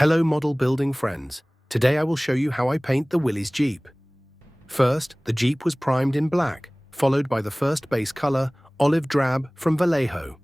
Hello model building friends. Today I will show you how I paint the Willys Jeep. First, the Jeep was primed in black, followed by the first base color, olive drab from Vallejo.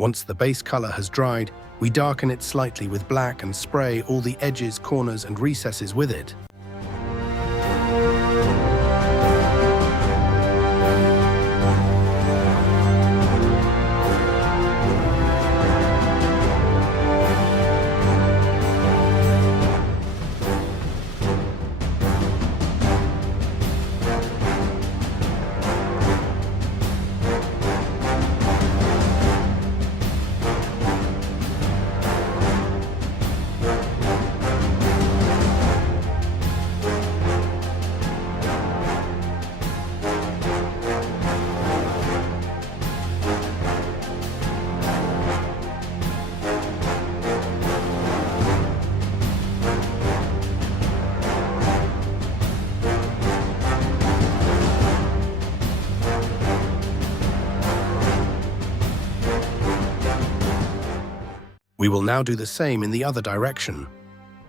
Once the base color has dried, we darken it slightly with black and spray all the edges, corners, and recesses with it. We will now do the same in the other direction.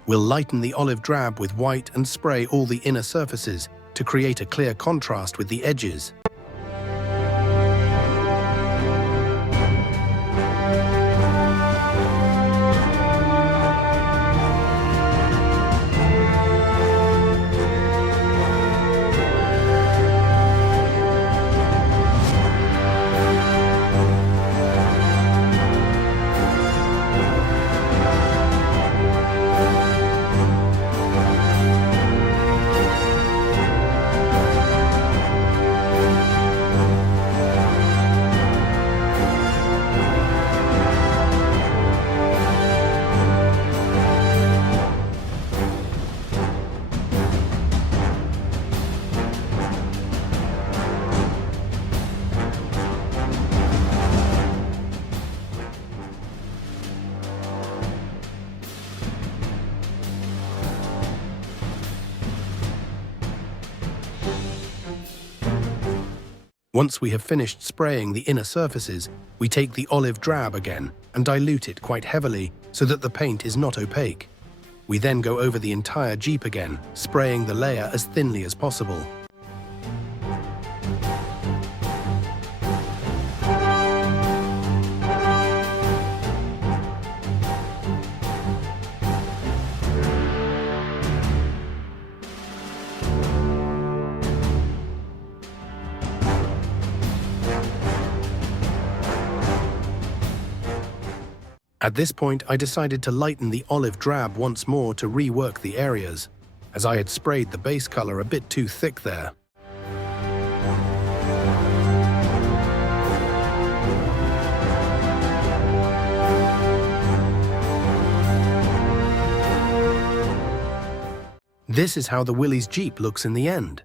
We'll lighten the olive drab with white and spray all the inner surfaces to create a clear contrast with the edges. Once we have finished spraying the inner surfaces, we take the olive drab again and dilute it quite heavily so that the paint is not opaque. We then go over the entire Jeep again, spraying the layer as thinly as possible. At this point, I decided to lighten the olive drab once more to rework the areas, as I had sprayed the base color a bit too thick there. This is how the Willys Jeep looks in the end.